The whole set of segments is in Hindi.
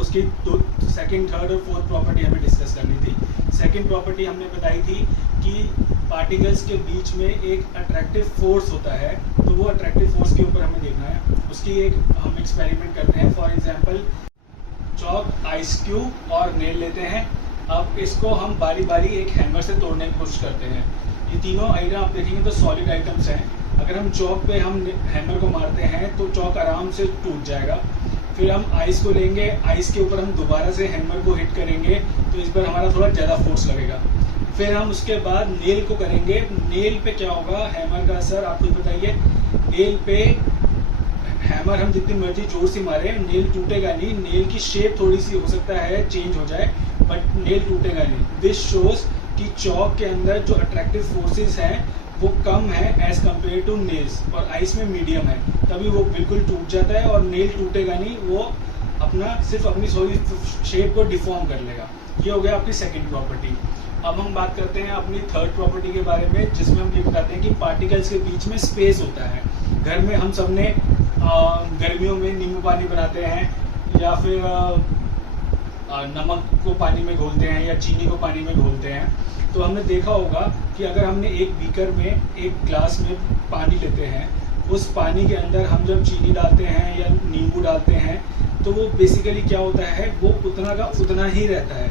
उसकी सेकंड, थर्ड और फोर्थ प्रॉपर्टी हमें डिस्कस करनी थी। सेकंड प्रॉपर्टी हमने बताई थी कि पार्टिकल्स के बीच में एक अट्रैक्टिव फोर्स होता है, तो वो अट्रैक्टिव फोर्स के ऊपर हमें देखना है। उसकी एक हम एक्सपेरिमेंट करते हैं। For example chalk, ice cube और नेल लेते हैं। अब इसको हम बारी बारी एक हैमर से तोड़ने की कोशिश करते हैं। ये तीनों आइटम आप देखेंगे तो सॉलिड आइटम्स हैं। अगर हम चॉक पे हम हैमर को मारते हैं तो चॉक आराम से टूट जाएगा। फिर हम आइस को लेंगे, आइस के ऊपर हम दोबारा से हैमर को हिट करेंगे तो इस बार हमारा थोड़ा ज़्यादा फोर्स लगेगा। फिर हम उसके बाद नेल को करेंगे। नेल पे क्या होगा, हैमर का असर आप खुद बताइए। नेल पे हैमर हम जितनी मर्जी जोर से मारे, नेल टूटेगा नहीं। नेल की शेप थोड़ी सी हो सकता है चेंज हो जाए, बट नेल टूटेगा नहीं। दिस शोज कि चॉक के अंदर जो अट्रैक्टिव फोर्सेस हैं वो कम है एज कम्पेयर टू नेल्स, और आइस में मीडियम है, तभी वो बिल्कुल टूट जाता है और नेल टूटेगा नहीं, वो अपना सिर्फ अपनी शेप को डिफॉर्म कर लेगा। ये हो गया आपकी सेकंड प्रॉपर्टी। अब हम बात करते हैं अपनी थर्ड प्रॉपर्टी के बारे में, जिसमें हम ये बताते हैं कि पार्टिकल्स के बीच में स्पेस होता है। घर में हम सब ने गर्मियों में नींबू पानी बनाते हैं, या फिर नमक को पानी में घोलते हैं, या चीनी को पानी में घोलते हैं। तो हमने देखा होगा कि अगर हमने एक बीकर में, एक ग्लास में पानी लेते हैं, उस पानी के अंदर हम जब चीनी डालते हैं या नींबू डालते हैं तो वो बेसिकली क्या होता है, वो उतना का उतना ही रहता है,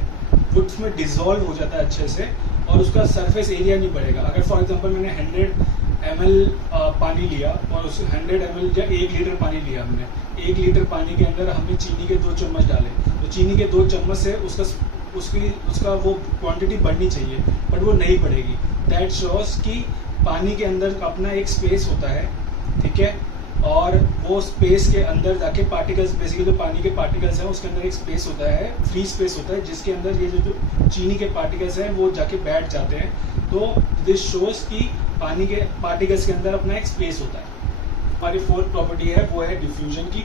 वो उसमें डिज़ोल्व हो जाता है अच्छे से, और उसका सरफेस एरिया नहीं बढ़ेगा। अगर फॉर एग्जांपल मैंने 100 ml पानी लिया और उस 100 ml या 1 लीटर पानी लिया, हमने 1 लीटर पानी के अंदर हमने चीनी के 2 चम्मच डाले, तो चीनी के 2 चम्मच से उसका वो क्वांटिटी बढ़नी चाहिए, बट वो नहीं बढ़ेगी। दैट शोज कि पानी के अंदर अपना एक स्पेस होता है, ठीक है, और वो स्पेस के अंदर जाके पार्टिकल्स, बेसिकली जो पानी के पार्टिकल्स हैं उसके अंदर एक स्पेस होता है, फ्री स्पेस होता है, जिसके अंदर ये जो चीनी के पार्टिकल्स हैं वो जाके बैठ जाते हैं। तो दिस शोज कि पानी के पार्टिकल्स के अंदर अपना एक स्पेस होता है। हमारी फोर्थ प्रॉपर्टी है वो है डिफ्यूजन की,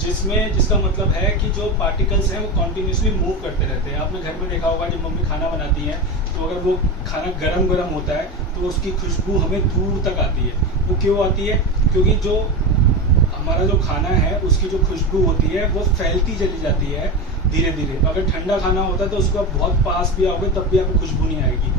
जिसका मतलब है कि जो पार्टिकल्स हैं वो कॉन्टिन्यूसली मूव करते रहते हैं। आपने घर में देखा होगा जब मम्मी खाना बनाती हैं तो अगर वो खाना गरम गरम होता है तो उसकी खुशबू हमें दूर तक आती है। वो क्यों आती है? क्योंकि जो हमारा जो खाना है उसकी जो खुशबू होती है वो फैलती चली जाती है धीरे धीरे। अगर ठंडा खाना होता है तो उसको आप बहुत पास भी आओगे तब भी आपको खुशबू नहीं आएगी,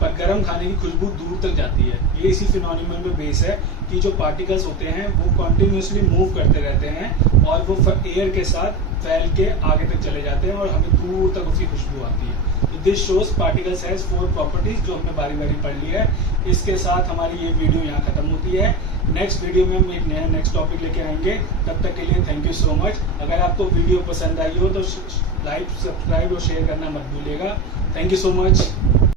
पर गर्म खाने की खुशबू दूर तक जाती है। ये इसी फिनोमिनन पे बेस है कि जो पार्टिकल्स होते हैं वो कॉन्टिन्यूसली मूव करते रहते हैं और वो एयर के साथ फैल के आगे तक चले जाते हैं और हमें दूर तक उसकी खुशबू आती है। तो this shows particles has 4 properties जो हमने बारी बारी पढ़ ली है। इसके साथ हमारी ये वीडियो यहाँ खत्म होती है। नेक्स्ट वीडियो में हम एक नया नेक्स्ट टॉपिक लेके आएंगे। तब तक के लिए थैंक यू सो मच। अगर आपको वीडियो पसंद आई हो तो लाइक, सब्सक्राइब और शेयर करना मत भूलिएगा। Thank you so much.